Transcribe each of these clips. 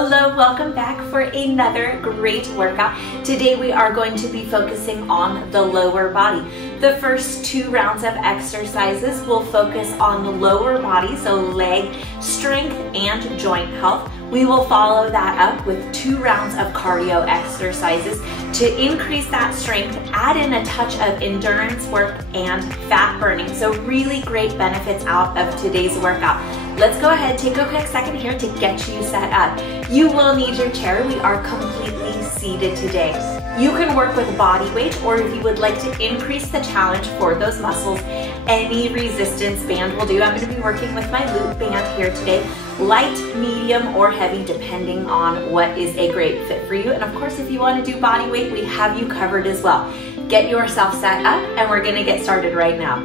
Hello, welcome back for another great workout. Today we are going to be focusing on the lower body. The first 2 rounds of exercises will focus on the lower body, so leg strength and joint health. We will follow that up with 2 rounds of cardio exercises to increase that strength, add in a touch of endurance work and fat burning. So really great benefits out of today's workout. Let's go ahead, take a quick second here to get you set up. You will need your chair. We are completely seated today. You can work with body weight, or if you would like to increase the challenge for those muscles, any resistance band will do. I'm going to be working with my loop band here today. Light, medium, or heavy, depending on what is a great fit for you. And of course, if you want to do body weight, we have you covered as well. Get yourself set up, and we're going to get started right now.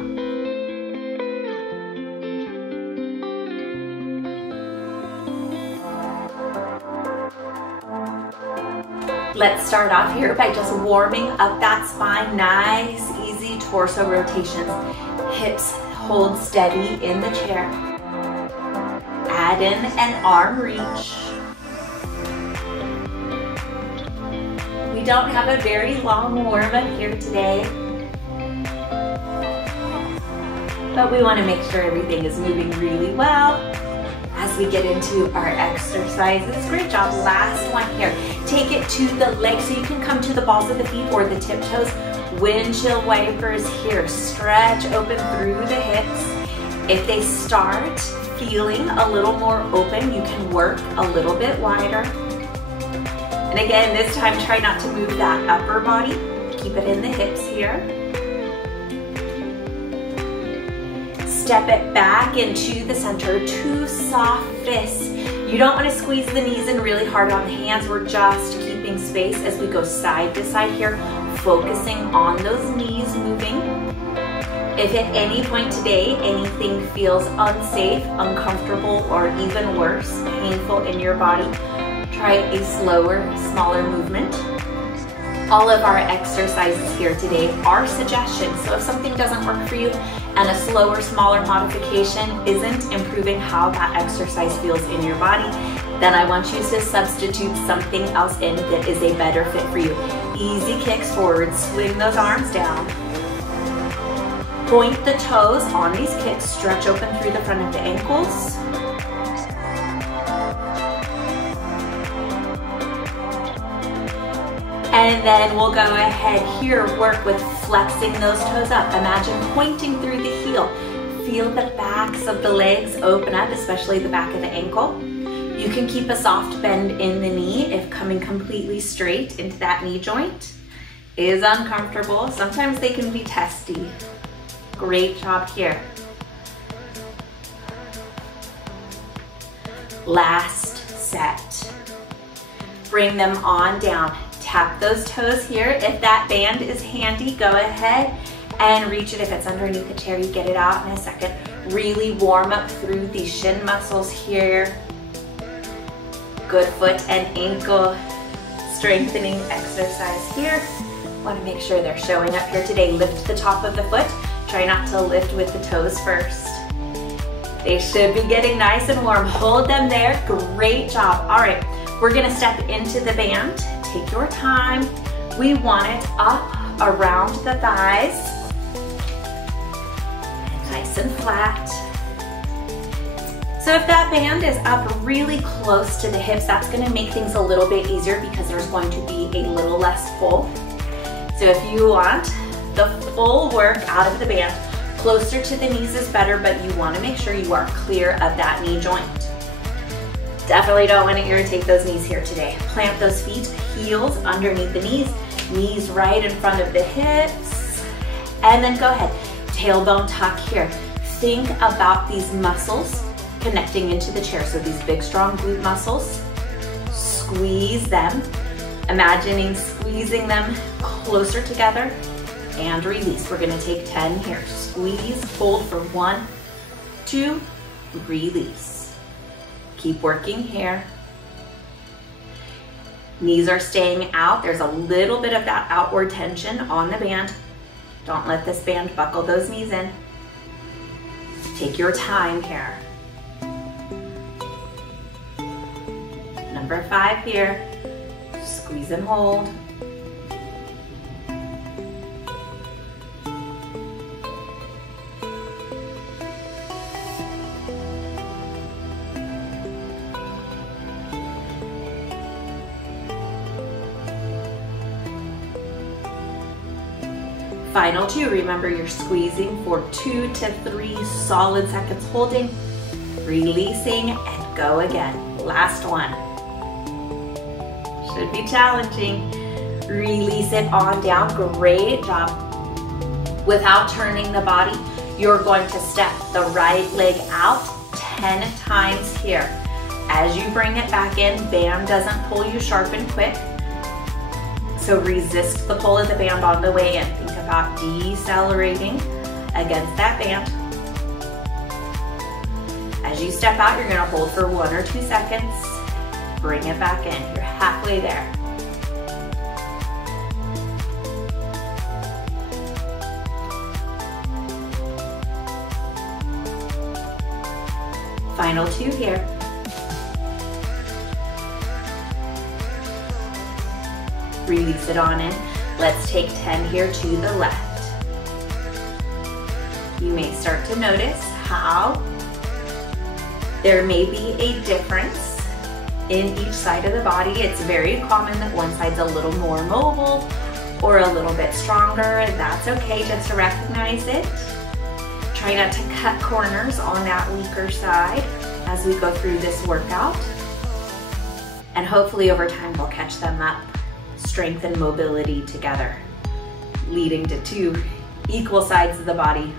Let's start off here by just warming up that spine. Nice, easy torso rotations. Hips hold steady in the chair. Add in an arm reach. We don't have a very long warm-up here today, but we want to make sure everything is moving really well as we get into our exercises. Great job. Last one here. Take it to the legs so you can come to the balls of the feet or the tiptoes. Windshield wipers here. Stretch open through the hips. If they start feeling a little more open, you can work a little bit wider. And again, this time try not to move that upper body. Keep it in the hips here. Step it back into the center. 2 soft fists. You don't want to squeeze the knees in really hard on the hands. We're just keeping space as we go side to side here, focusing on those knees moving. If at any point today anything feels unsafe, uncomfortable, or even worse, painful in your body, try a slower, smaller movement. All of our exercises here today are suggestions, so if something doesn't work for you and a slower, smaller modification isn't improving how that exercise feels in your body, then I want you to substitute something else in that is a better fit for you. Easy kicks forward, swing those arms down. Point the toes on these kicks, stretch open through the front of the ankles. And then we'll go ahead here, work with flexing those toes up. Imagine pointing through the heel. Feel the backs of the legs open up, especially the back of the ankle. You can keep a soft bend in the knee if coming completely straight into that knee joint is uncomfortable. Sometimes they can be testy. Great job here. Last set. Bring them on down. Tap those toes here. If that band is handy, go ahead and reach it. If it's underneath the chair, you get it out in a second. Really warm up through the shin muscles here. Good foot and ankle strengthening exercise here. Want to make sure they're showing up here today. Lift the top of the foot. Try not to lift with the toes first. They should be getting nice and warm. Hold them there. Great job. All right, we're gonna step into the band. Take your time. We want it up around the thighs. Nice and flat. So if that band is up really close to the hips, that's gonna make things a little bit easier because there's going to be a little less pull. So if you want the full work out of the band, closer to the knees is better, but you wanna make sure you are clear of that knee joint. Definitely don't want to irritate those knees here today. Plant those feet, heels underneath the knees, knees right in front of the hips, and then go ahead, tailbone tuck here. Think about these muscles connecting into the chair. So these big, strong glute muscles, squeeze them, imagining squeezing them closer together, and release. We're gonna take 10 here. Squeeze, hold for 1, 2, release. Keep working here. Knees are staying out. There's a little bit of that outward tension on the band. Don't let this band buckle those knees in. Take your time here. And Number 5 here. Squeeze and hold. Final 2, remember you're squeezing for 2 to 3 solid seconds, holding, releasing, and go again. Last one. Should be challenging. Release it on down, great job. Without turning the body, you're going to step the right leg out 10 times here. As you bring it back in, band doesn't pull you sharp and quick. So resist the pull of the band on the way in. Think about decelerating against that band. As you step out, you're gonna hold for 1 or 2 seconds. Bring it back in, you're halfway there. Final 2 here. Release it on in. Let's take 10 here to the left. You may start to notice how there may be a difference in each side of the body. It's very common that one side's a little more mobile or a little bit stronger. That's okay, just to recognize it. Try not to cut corners on that weaker side as we go through this workout. And hopefully over time we'll catch them up. Strength and mobility together, leading to 2 equal sides of the body.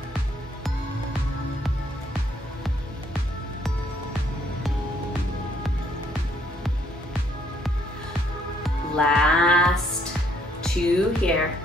Last 2 here.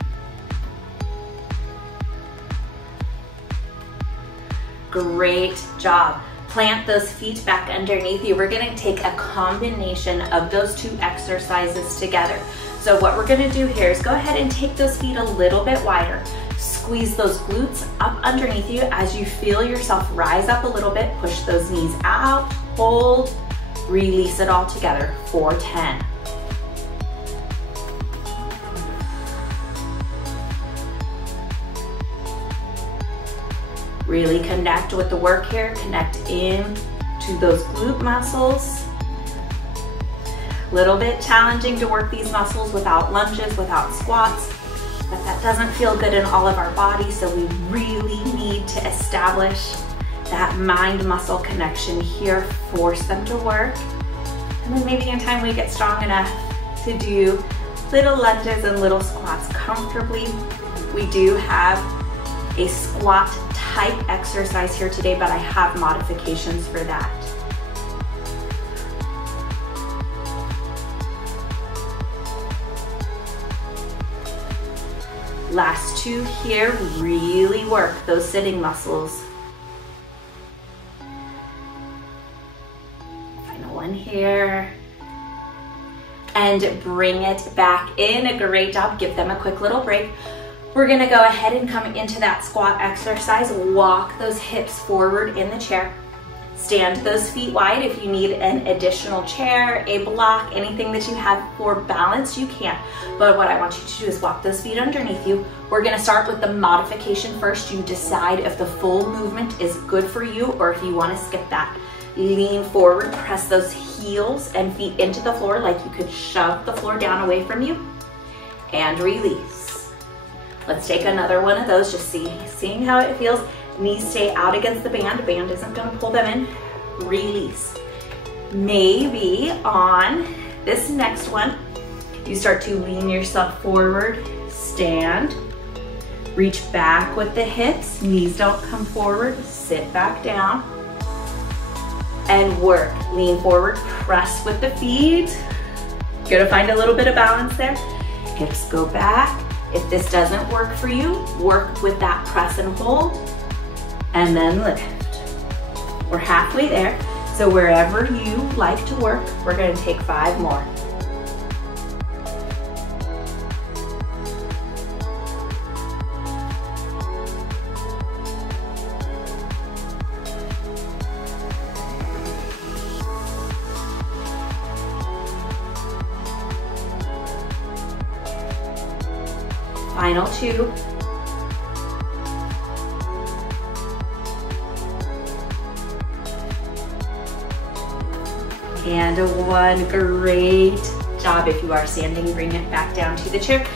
Great job. Plant those feet back underneath you. We're gonna take a combination of those 2 exercises together. So what we're gonna do here is go ahead and take those feet a little bit wider. Squeeze those glutes up underneath you as you feel yourself rise up a little bit. Push those knees out, hold, release it all together for 10. Really connect with the work here. Connect in to those glute muscles. Little bit challenging to work these muscles without lunges, without squats, but that doesn't feel good in all of our bodies, so we really need to establish that mind-muscle connection here, force them to work, and then maybe in time we get strong enough to do little lunges and little squats comfortably. We do have a squat type exercise here today, but I have modifications for that. Last 2 here, really work those sitting muscles. Final 1 here. And bring it back in. A great job. Give them a quick little break. We're gonna go ahead and come into that squat exercise. Walk those hips forward in the chair. Stand those feet wide. If you need an additional chair, a block, anything that you have for balance, you can. But what I want you to do is walk those feet underneath you. We're gonna start with the modification first. You decide if the full movement is good for you or if you wanna skip that. Lean forward, press those heels and feet into the floor like you could shove the floor down away from you. And release. Let's take another one of those, just seeing how it feels. Knees stay out against the band. Band isn't gonna pull them in. Release. Maybe on this next one, you start to lean yourself forward, stand, reach back with the hips, knees don't come forward, sit back down, and work. Lean forward, press with the feet. You're gonna find a little bit of balance there. Hips go back. If this doesn't work for you, work with that press and hold, and then lift. We're halfway there, so wherever you like to work, we're gonna take 5 more. Final 2. And 1, great job. If you are standing, bring it back down to the chair.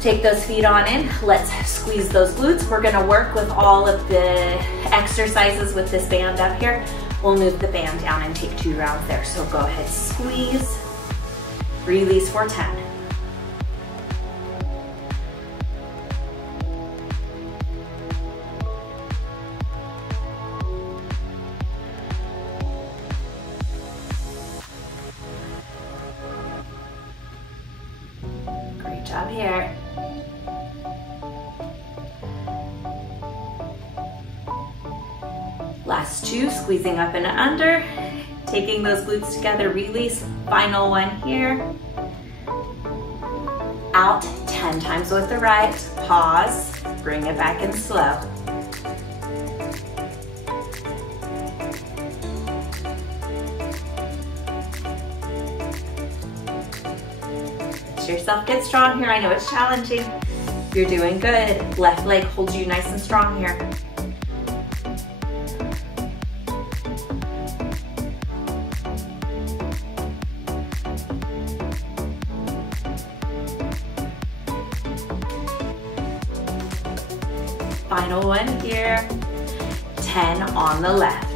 Take those feet on in. Let's squeeze those glutes. We're gonna work with all of the exercises with this band up here. We'll move the band down and take 2 rounds there. So go ahead, squeeze, release for 10. Great job here. Last 2, squeezing up and under, taking those glutes together, release. Final 1 here. Out 10 times with the right, pause, bring it back in slow. Let yourself get strong here. I know it's challenging. You're doing good. Left leg holds you nice and strong here. Final 1 here, 10 on the left.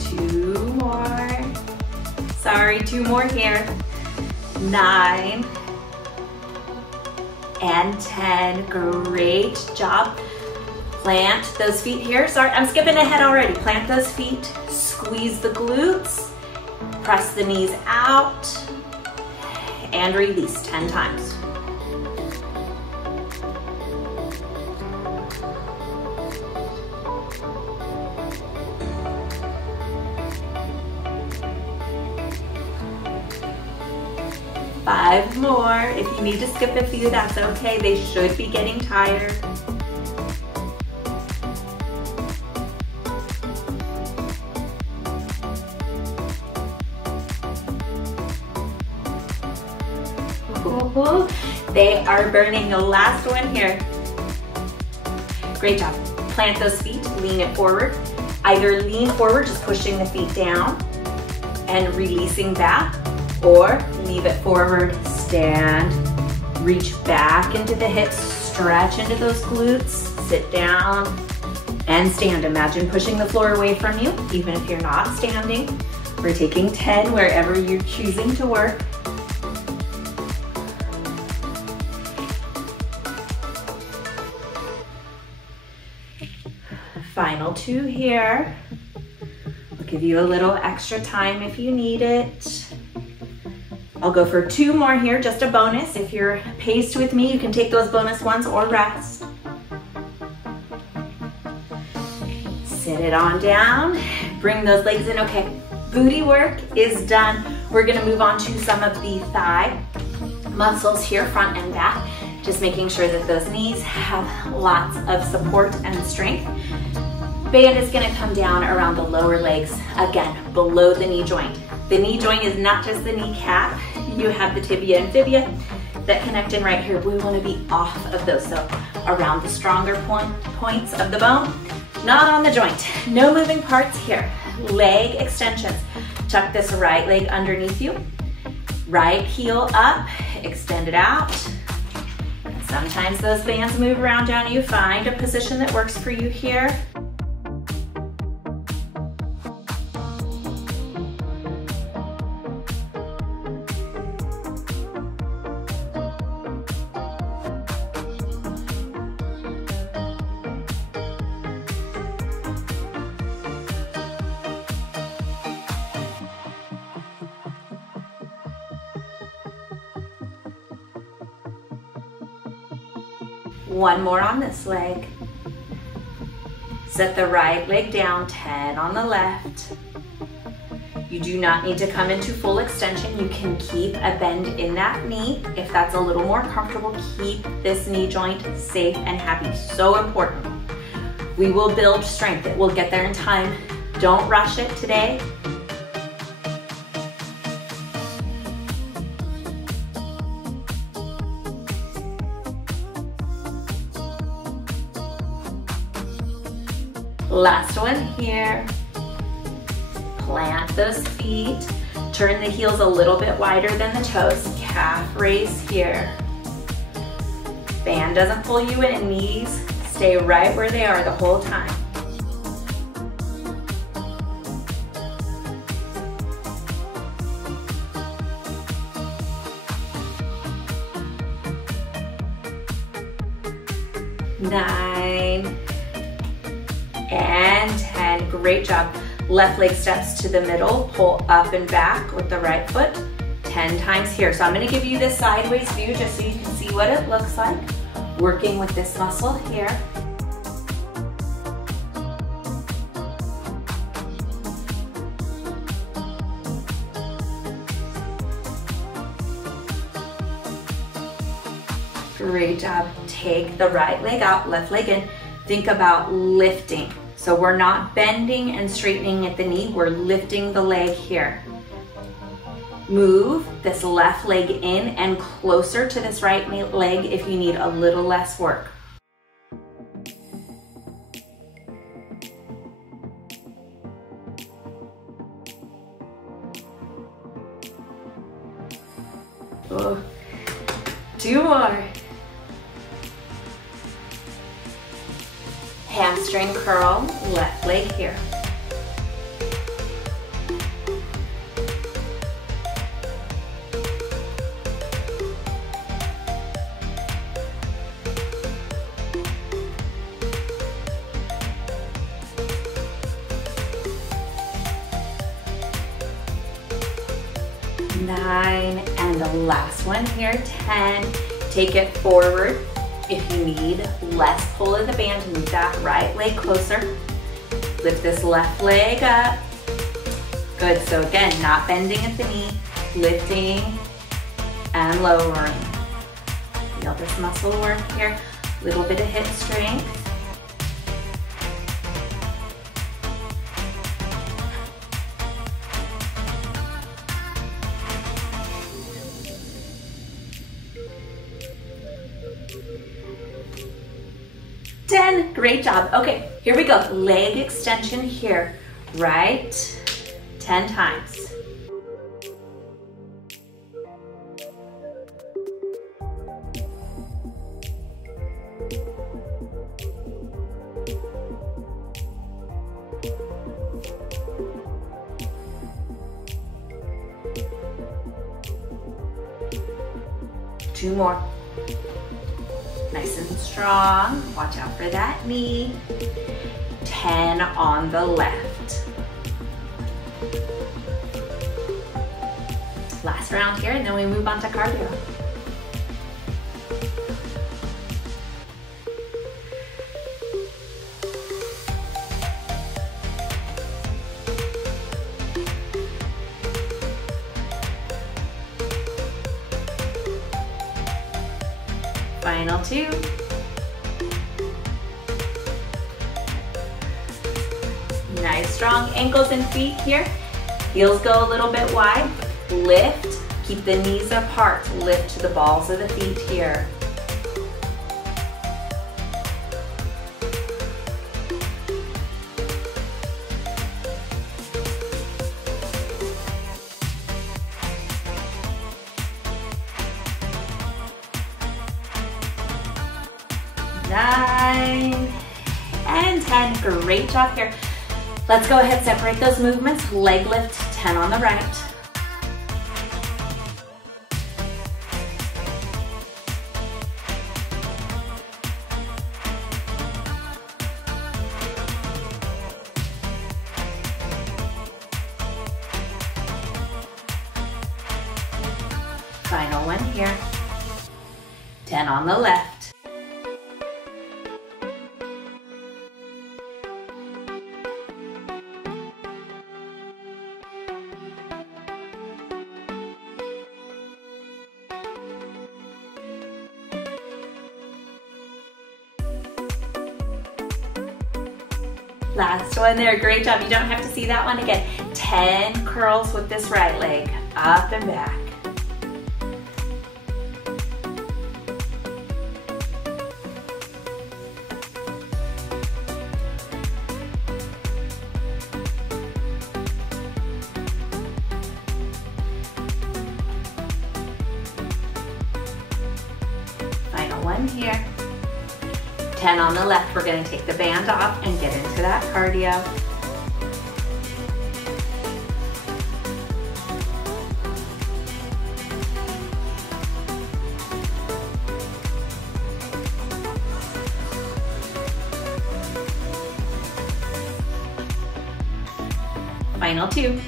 Two more. Sorry, 2 more here. 9 and 10, great job. Plant those feet here. Sorry, I'm skipping ahead already. Plant those feet, squeeze the glutes, press the knees out, and release 10 times. Five more. If you need to skip a few, that's okay. They should be getting tired. Ooh, they are burning. The last one here. Great job. Plant those feet, lean it forward. Either lean forward, just pushing the feet down and releasing back, or leave it forward, stand, reach back into the hips, stretch into those glutes, sit down and stand. Imagine pushing the floor away from you, even if you're not standing. We're taking 10 wherever you're choosing to work. Final 2 here. I'll give you a little extra time if you need it. I'll go for 2 more here, just a bonus. If you're paced with me, you can take those bonus ones or rest. Sit it on down, bring those legs in. Okay, booty work is done. We're gonna move on to some of the thigh muscles here, front and back. Just making sure that those knees have lots of support and strength. Band is gonna come down around the lower legs, again, below the knee joint. The knee joint is not just the kneecap. You have the tibia and fibia that connect in right here. We wanna be off of those, so around the stronger points of the bone, not on the joint. No moving parts here. Leg extensions. Tuck this right leg underneath you. Right heel up, extend it out. Sometimes those bands move around down. You find a position that works for you here. One more on this leg. Set the right leg down, 10 on the left. You do not need to come into full extension. You can keep a bend in that knee. If that's a little more comfortable, keep this knee joint safe and happy. So important. We will build strength. It will get there in time. Don't rush it today. Last one here. Plant those feet. Turn the heels a little bit wider than the toes. Calf raise here. Band doesn't pull you in, and knees stay right where they are the whole time. Nine and 10. Great job. Left leg steps to the middle, pull up and back with the right foot 10 times here. So I'm going to give you this sideways view just so you can see what it looks like, working with this muscle here. Great job. Take the right leg out, left leg in. Think about lifting. So we're not bending and straightening at the knee, we're lifting the leg here. Move this left leg in and closer to this right leg if you need a little less work. Oh. 2 more. Hamstring curl, left leg here. Nine, and the last one here, 10. Take it forward. If you need less pull in the band, move that right leg closer. Lift this left leg up. Good, so again, not bending at the knee, lifting and lowering. Feel this muscle work here. Little bit of hip strength. Great job. Okay, here we go. Leg extension here, right? 10 times. Two more. Nice and strong. Watch out for that knee. 10 on the left. Last round here, and then we move on to cardio. Final 2. Nice strong ankles and feet here. Heels go a little bit wide. Lift, keep the knees apart. Lift to the balls of the feet here. Nine and 10. Great job here. Let's go ahead, separate those movements. Leg lift, 10 on the right. Final one here. 10 on the left. Last one there, great job. You don't have to see that one again. 10 curls with this right leg, up and back. Final one here. 10 on the left. We're going to take the band off and get into that cardio. Final 2.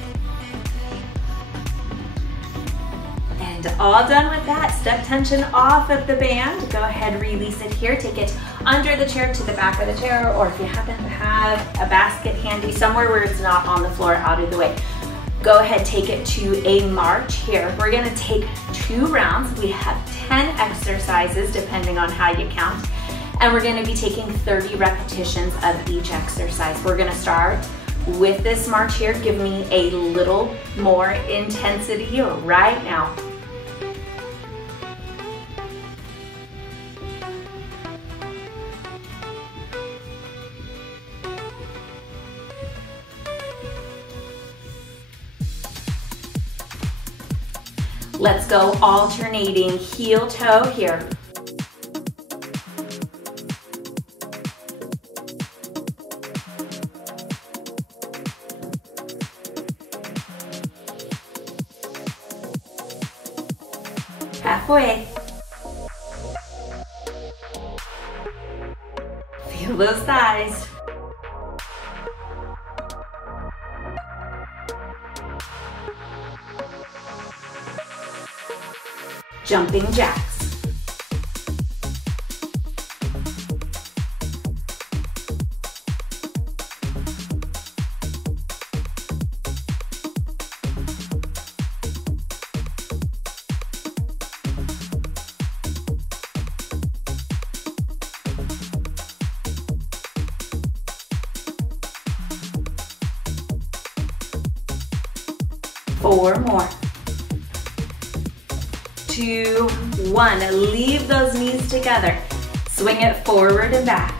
And all done with that. Step tension off of the band. Go ahead, release it here. Take it under the chair to the back of the chair, or if you happen to have a basket handy somewhere where it's not on the floor, out of the way. Go ahead, take it to a march here. We're gonna take 2 rounds. We have 10 exercises depending on how you count. And we're gonna be taking 30 repetitions of each exercise. We're gonna start with this march here. Give me a little more intensity right now. Let's go alternating heel toe here. Halfway. Feel those thighs. Jumping jacks. Four more. 2, 1. Leave those knees together. Swing it forward and back.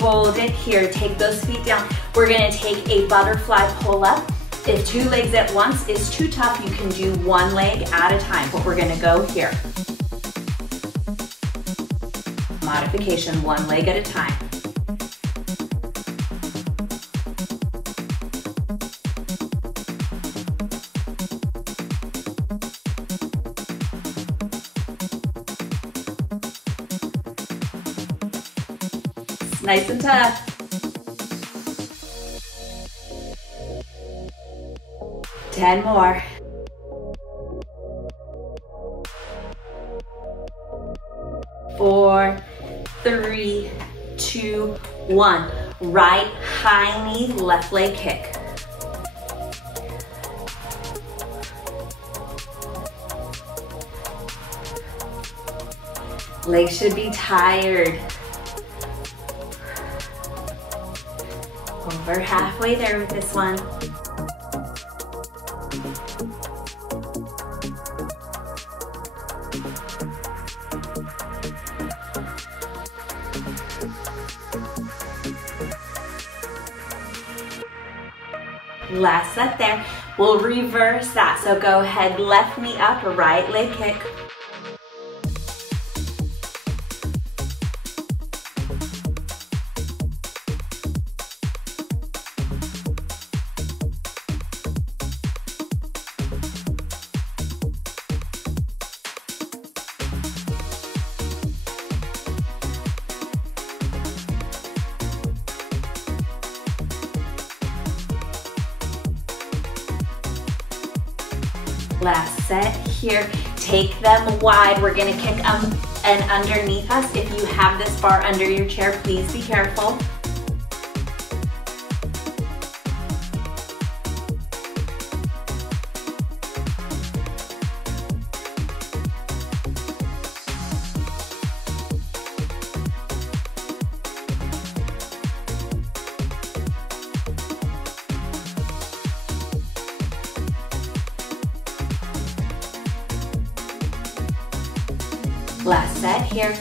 Hold it here. Take those feet down. We're going to take a butterfly pull up. If 2 legs at once is too tough, you can do 1 leg at a time, but we're gonna go here. Modification, 1 leg at a time. Nice and tough. 10 more. 4, 3, 2, 1. Right high knee, left leg kick. Legs should be tired. Over halfway there with this one. Last set there. We'll reverse that. So go ahead, left knee up, right leg kick. Last set here. Take them wide. We're gonna kick and underneath us. If you have this bar under your chair, please be careful. Last set here.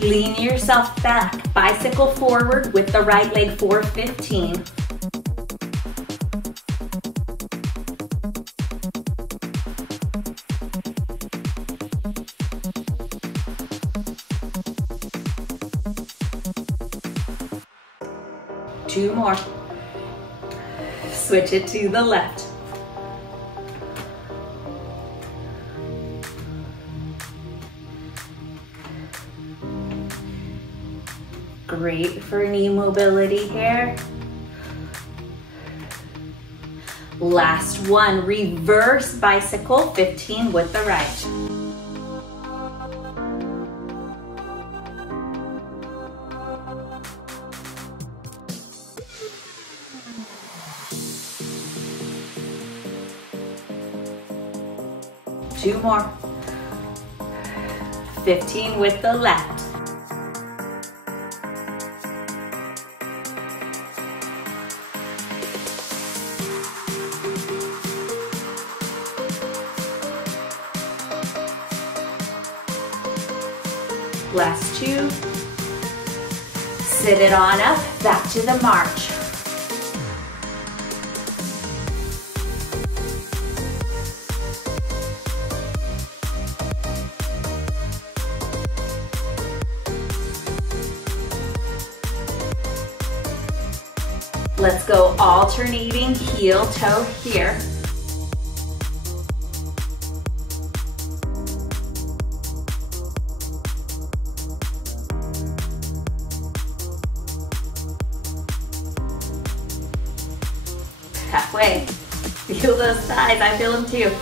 Lean yourself back, bicycle forward with the right leg for 15. Two more. Switch it to the left. Great for knee mobility here. Last one, reverse bicycle, 15 with the right. Two more. 15 with the left. Last two. Sit it on up, back to the march. Let's go alternating heel toe here. Halfway. Feel those thighs, I feel them too.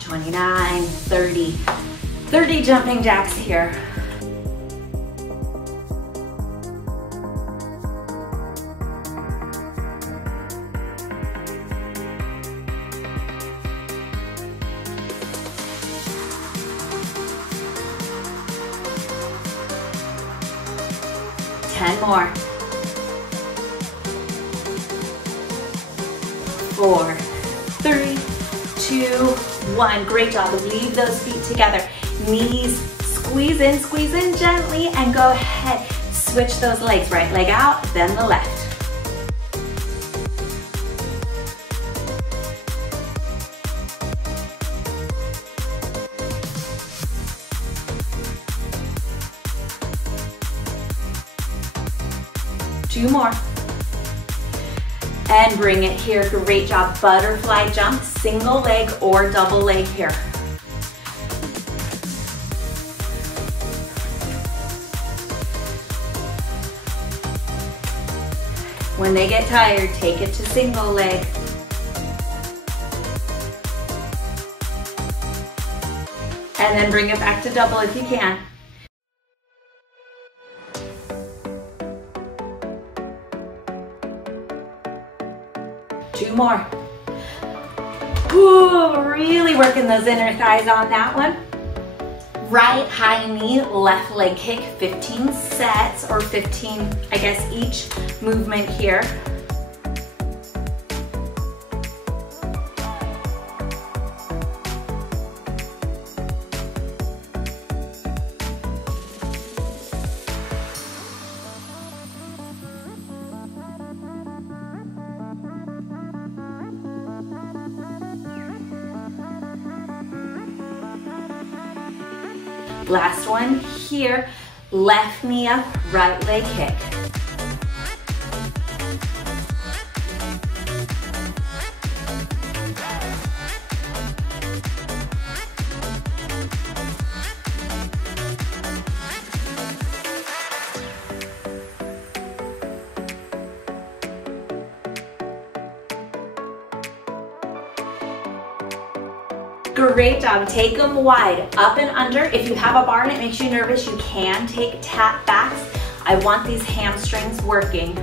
$29, $30. 30 jumping jacks here. Ten more. 4, 3, 2, 1. Great job. Leave those feet together. Knees squeeze in gently, and go ahead. Switch those legs. Right leg out, then the left. Two more. And bring it here. Great job. Butterfly jump, single leg or double leg here. When they get tired, take it to single leg. And then bring it back to double if you can. Two more. Ooh, really working those inner thighs on that one. Right high knee, left leg kick, 15 sets, or 15, I guess, each movement here. Last one here, left knee up, right leg kick. Great job. Take them wide, up and under. If you have a bar and it makes you nervous, you can take tap backs. I want these hamstrings working.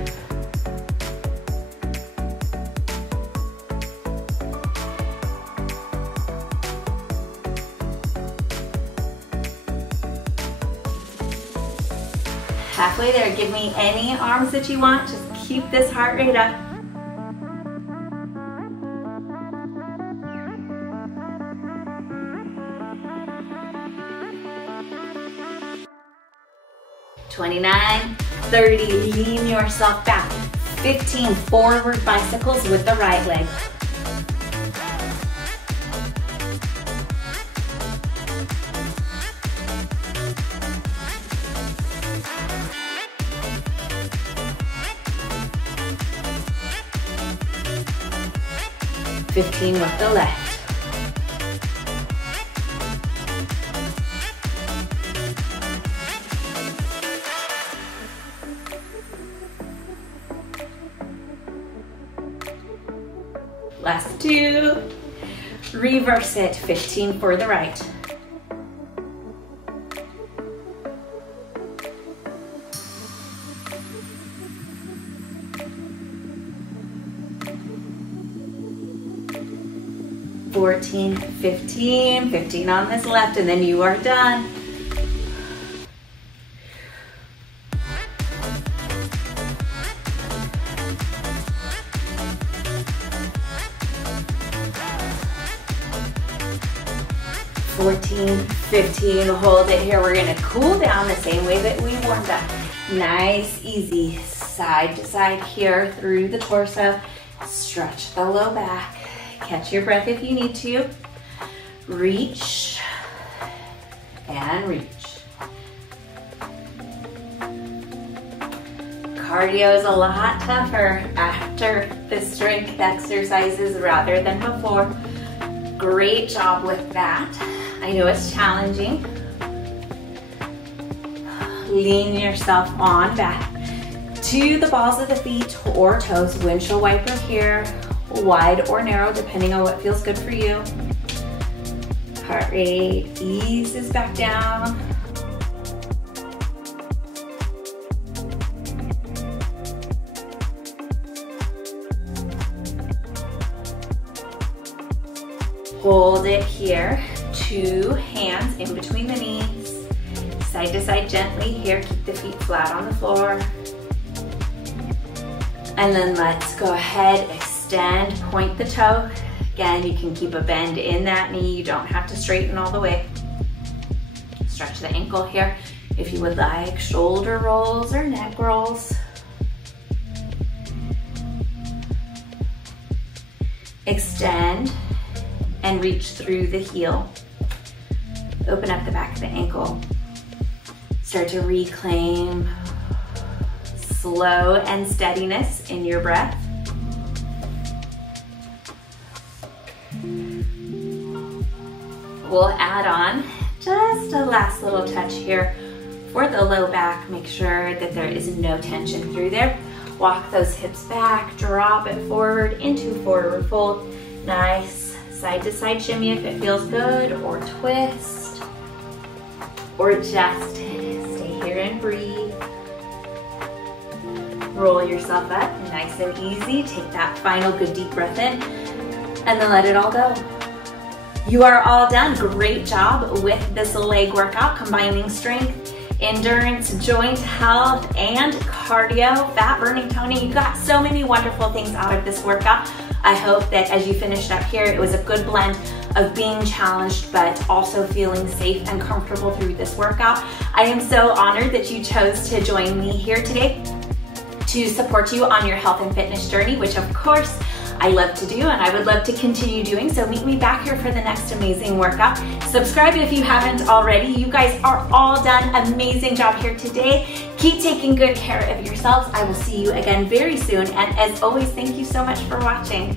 Halfway there. Give me any arms that you want. Just keep this heart rate up. 29, 30, lean yourself back. 15, forward bicycles with the right leg. 15 with the left. Last 2. Reverse it, 15 for the right. $14, $15, $15 on this left, and then you are done. $14, $15, hold it here. We're gonna cool down the same way that we warmed up. Nice, easy, side to side here through the torso. Stretch the low back. Catch your breath if you need to. Reach and reach. Cardio is a lot tougher after the strength exercises rather than before. Great job with that. I know it's challenging. Lean yourself on back to the balls of the feet or toes. Windshield wiper here, wide or narrow, depending on what feels good for you. Heart rate eases back down. Hold it here. 2 hands in between the knees. Side to side gently here. Keep the feet flat on the floor. And then let's go ahead, extend, point the toe. Again, you can keep a bend in that knee. You don't have to straighten all the way. Stretch the ankle here. If you would like, shoulder rolls or neck rolls. Extend and reach through the heel. Open up the back of the ankle. Start to reclaim slow and steadiness in your breath. We'll add on just a last little touch here for the low back. Make sure that there is no tension through there. Walk those hips back, drop it forward into forward fold. Nice side to side shimmy if it feels good, or twist, or just stay here and breathe. Roll yourself up, nice and easy. Take that final good deep breath in, and then let it all go. You are all done. Great job with this leg workout, combining strength, endurance, joint health, and cardio, fat burning, toning. You got so many wonderful things out of this workout. I hope that as you finished up here, it was a good blend of being challenged, but also feeling safe and comfortable through this workout. I am so honored that you chose to join me here today to support you on your health and fitness journey, which of course I love to do and I would love to continue doing. So meet me back here for the next amazing workout. Subscribe if you haven't already. You guys are all done. Amazing job here today. Keep taking good care of yourselves. I will see you again very soon. And as always, thank you so much for watching.